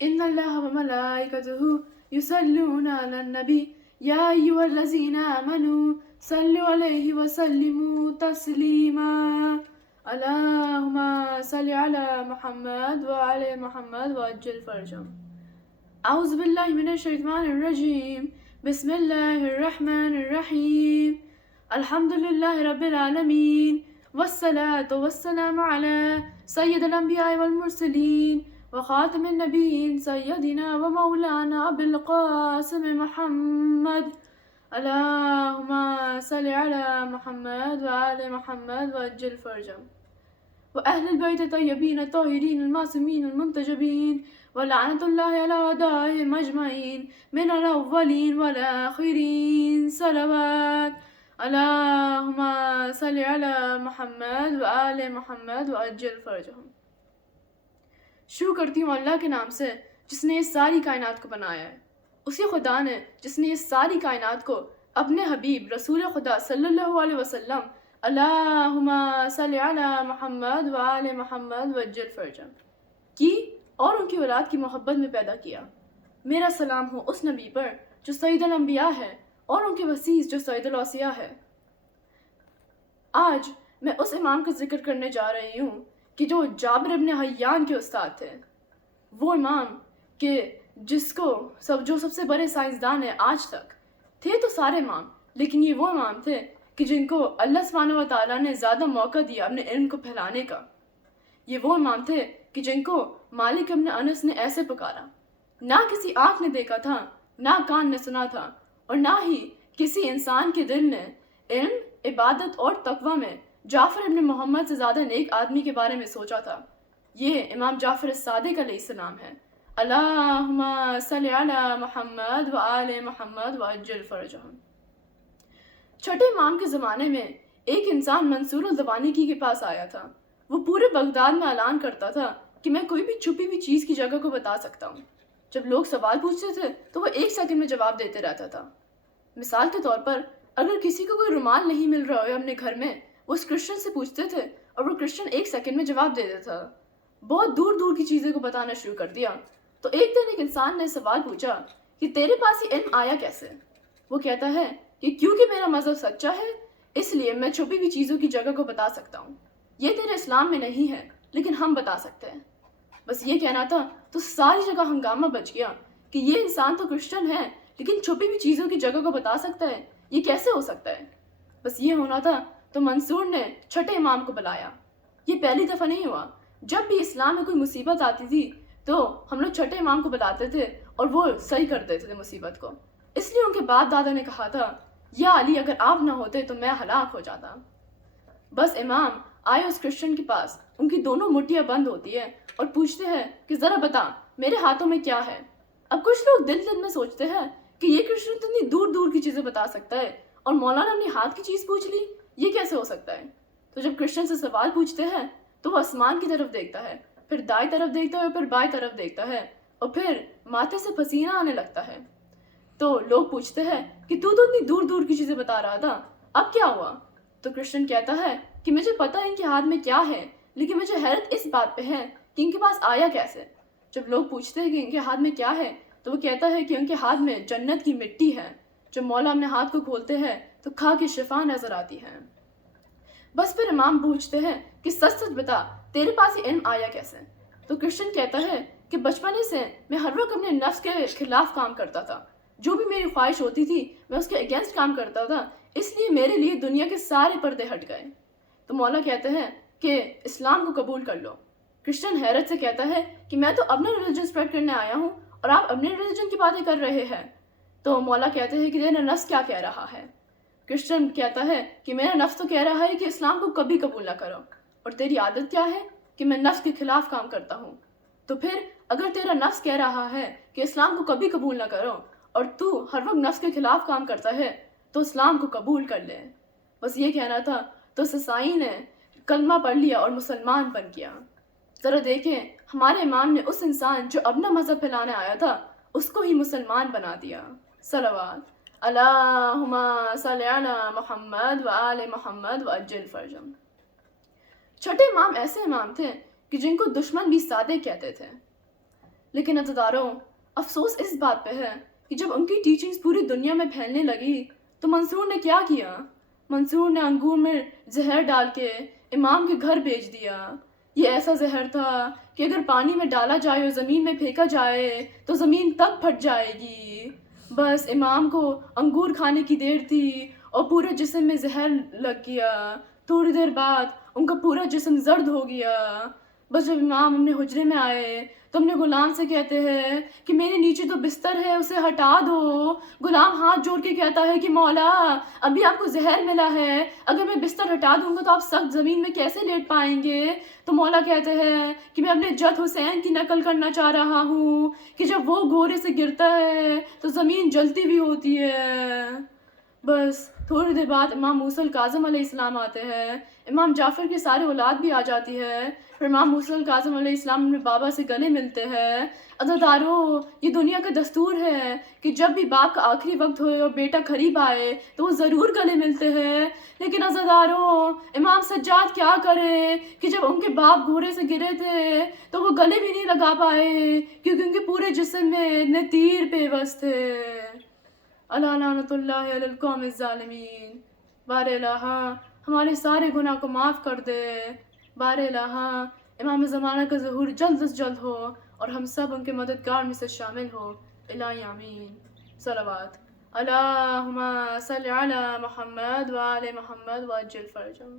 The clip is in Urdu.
ان اللہ و ملائکتہ یصلون علی النبی یا ایھا الذین آمنوا صلوا علیہ وسلموا تسلیما اللہم صل علی محمد وعلی محمد وعجل فرجهم. اعوذ باللہ من الشیطان الرجیم. بسم اللہ الرحمن الرحیم. الحمد للہ رب العالمین والصلاة والسلام علی سید الانبیاء والمرسلین وخاتم النبیین سیدنا و مولانا ابی القاسم محمد. اللہم صل علی محمد وعلی محمد وعجل فرجهم. وأهل البيت الطيبين الطاهرين المعصومين المنتجبين ولعنة الله على أعدائهم أجمعين من الأولين والآخرين. صلوات. اللهم صل على محمد وآل محمد وعجل فرجهم. شروع کرتی ہوں اللہ کے نام سے جس نے اس ساری کائنات کو بنایا ہے. اسی خدا نے جس نے اس ساری کائنات کو اپنے حبیب رسول خدا صلی اللہ علیہ وسلم اللہم صلی علی محمد وآل محمد وعجل فرجهم کی اور ان کی اولاد کی محبت میں پیدا کیا. میرا سلام ہو اس نبی پر جو سید الانبیاء ہے اور ان کے وسیس جو سید الاوصیاء ہے. آج میں اس امام کا ذکر کرنے جا رہی ہوں کہ جو جابر ابن حیان کے استاد تھے. وہ امام کہ جس کو جو سب سے بڑے سائنسدان ہیں آج تک. تھے تو سارے امام لیکن یہ وہ امام تھے کہ جن کو اللہ سبحانہ و تعالیٰ نے زیادہ موقع دیا اپنے علم کو پھیلانے کا. یہ وہ امام تھے کہ جن کو مالک ابن انس نے ایسے پکارا. نہ کسی آنکھ نے دیکھا تھا، نہ کان نے سنا تھا، اور نہ ہی کسی انسان کے دل نے علم، عبادت اور تقوی میں جعفر ابن محمد سے زیادہ نیک آدمی کے بارے میں سوچا تھا. یہ امام جعفر الصادق علیہ السلام ہے. اللہم صلی علی محمد وآل محمد وعجل فرجهم. چھٹے امام کے زمانے میں ایک انسان منصور الزبانی کے پاس آیا تھا. وہ پورے بغداد میں اعلان کرتا تھا کہ میں کوئی بھی چھپی ہوئی چیز کی جگہ کو بتا سکتا ہوں. جب لوگ سوال پوچھتے تھے تو وہ 1 سیکنڈ میں جواب دیتے رہتا تھا. مثال کے طور پر اگر کسی کو کوئی رومال نہیں مل رہا ہو اپنے گھر میں، وہ اس کرسچن سے پوچھتے تھے اور وہ کرسچن 1 سیکنڈ میں جواب دے دیتا تھا. بہت دور دور کی چیزیں کو بتانا شروع کر دیا. تو ایک دن ایک انسان نے سوال پوچھا کہ تیرے پاس یہ علم آیا کیسے؟ وہ کہتا ہے کہ کیونکہ میرا مذہب سچا ہے اس لیے میں چھپی ہوئی چیزوں کی جگہ کو بتا سکتا ہوں. یہ تیرے اسلام میں نہیں ہے لیکن ہم بتا سکتے ہیں. بس یہ کہنا تھا تو ساری جگہ ہنگامہ بچ گیا کہ یہ انسان تو کرسچن ہے لیکن چھپی ہوئی چیزوں کی جگہ کو بتا سکتا ہے. یہ کیسے ہو سکتا ہے؟ بس یہ ہونا تھا تو منصور نے چھٹے امام کو بلایا. یہ پہلی دفعہ نہیں ہوا. جب بھی اسلام میں کوئی مصیبت آتی تھی تو ہم لوگ چھٹے امام کو بلاتے تھے اور وہ صحیح کر دیتے تھے مصیبت کو. اس لیے ان کے باپ دادا نے کہا تھا یا علی اگر آپ نہ ہوتے تو میں ہلاک ہو جاتا. بس امام آئے اس کرسچن کے پاس. ان کی دونوں مٹھیاں بند ہوتی ہے اور پوچھتے ہیں کہ ذرا بتا میرے ہاتھوں میں کیا ہے. اب کچھ لوگ دل دل میں سوچتے ہیں کہ یہ کرسچن اتنی دور دور کی چیزیں بتا سکتا ہے اور مولانا اپنی ہاتھ کی چیز پوچھ لی، یہ کیسے ہو سکتا ہے؟ تو جب کرسچن سے سوال پوچھتے ہیں تو وہ آسمان کی طرف دیکھتا ہے، پھر دائیں طرف دیکھتا ہے، پھر بائیں طرف دیکھتا ہے اور پھر ماتھے سے پسینہ آنے لگتا ہے. تو لوگ پوچھتے ہیں کہ تو اتنی دور دور کی چیزیں بتا رہا تھا، اب کیا ہوا؟ تو کرسچن کہتا ہے کہ مجھے پتا ہے ان کے ہاتھ میں کیا ہے لیکن مجھے حیرت اس بات پہ ہے کہ ان کے پاس آیا کیسے. جب لوگ پوچھتے ہیں کہ ان کے ہاتھ میں کیا ہے تو وہ کہتا ہے کہ ان کے ہاتھ میں جنت کی مٹی ہے. جب مولا اپنے ہاتھ کو کھولتے ہیں تو کھا کے شفا نظر آتی ہے. بس پھر امام پوچھتے ہیں کہ سچ سچ بتا تیرے پاس یہ علم آیا کیسے؟ تو کرسچن کہتا ہے کہ بچپنے سے میں ہر وقت اپنے نفس کے خلاف کام کرتا تھا. جو بھی میری خواہش ہوتی تھی میں اس کے اگینسٹ کام کرتا تھا، اس لیے میرے لیے دنیا کے سارے پردے ہٹ گئے. تو مولا کہتے ہیں کہ اسلام کو قبول کر لو. کرسچن حیرت سے کہتا ہے کہ میں تو اپنا ریلیجن اسپریڈ کرنے آیا ہوں اور آپ اپنے ریلیجن کی باتیں کر رہے ہیں. تو مولا کہتے ہیں کہ تیرا نفس کیا کہہ رہا ہے؟ کرسچن کہتا ہے کہ میرا نفس تو کہہ رہا ہے کہ اسلام کو کبھی قبول نہ کرو. اور تیری عادت کیا ہے؟ کہ میں نفس کے خلاف کام کرتا ہوں. تو پھر اگر تیرا نفس کہہ رہا ہے کہ اسلام کو کبھی قبول نہ کرو اور تو ہر وقت نفس کے خلاف کام کرتا ہے تو اسلام کو قبول کر لے. بس یہ کہنا تھا تو سسائی نے کلمہ پڑھ لیا اور مسلمان بن گیا. ذرا دیکھیں ہمارے امام نے اس انسان جو اپنا مذہب پھیلانے آیا تھا اس کو ہی مسلمان بنا دیا. صلوات. اللہم صلی علی محمد وآل محمد وعجل فرجهم. چھٹے امام ایسے امام تھے کہ جن کو دشمن بھی صادق کہتے تھے لیکن عزیزاروں افسوس اس بات پہ ہے کہ جب ان کی ٹیچنگز پوری دنیا میں پھیلنے لگی تو منصور نے کیا کیا؟ منصور نے انگور میں زہر ڈال کے امام کے گھر بھیج دیا۔ یہ ایسا زہر تھا کہ اگر پانی میں ڈالا جائے اور زمین میں پھینکا جائے تو زمین تب پھٹ جائے گی۔ بس امام کو انگور کھانے کی دیر تھی اور پورے جسم میں زہر لگ گیا۔ تھوڑی دیر بعد ان کا پورا جسم زرد ہو گیا۔ بس جب امام اپنے حجرے میں آئے تو اپنے غلام سے کہتے ہیں کہ میرے نیچے تو بستر ہے، اسے ہٹا دو۔ غلام ہاتھ جوڑ کے کہتا ہے کہ مولا ابھی آپ کو زہر ملا ہے، اگر میں بستر ہٹا دوں گا تو آپ سخت زمین میں کیسے لیٹ پائیں گے؟ تو مولا کہتے ہیں کہ میں اپنے جد حسین کی نقل کرنا چاہ رہا ہوں کہ جب وہ گھوڑے سے گرتا ہے تو زمین جلتی بھی ہوتی ہے۔ بس تھوڑی دیر بعد امام موسیٰ کاظم علیہ السلام آتے ہیں۔ امام جعفر کی سارے اولاد بھی آ جاتی ہے۔ پھر امام موسیٰ کاظم علیہ السلام اپنے بابا سے گلے ملتے ہیں۔ عزیزارو یہ دنیا کا دستور ہے کہ جب بھی باپ کا آخری وقت ہوئے اور بیٹا قریب آئے تو وہ ضرور گلے ملتے ہیں، لیکن عزیزارو امام سجاد کیا کرے کہ جب ان کے باپ گھوڑے سے گرے تھے تو وہ گلے بھی نہیں لگا پائے کیونکہ ان کے پورے جسم میں اتنے تیر پیوست تھے۔ الا لعنت اللہ علی القوم الظالمین۔ بار الہ ہمارے سارے گناہ کو معاف کر دے۔ بار الہ امام زمانہ کا ظہور جلد از جلد ہو اور ہم سب ان کے مددگار میں سے شامل ہو۔ الہی آمین۔ صلوات اللہم صل علی محمد وآل محمد وعجل فرجهم۔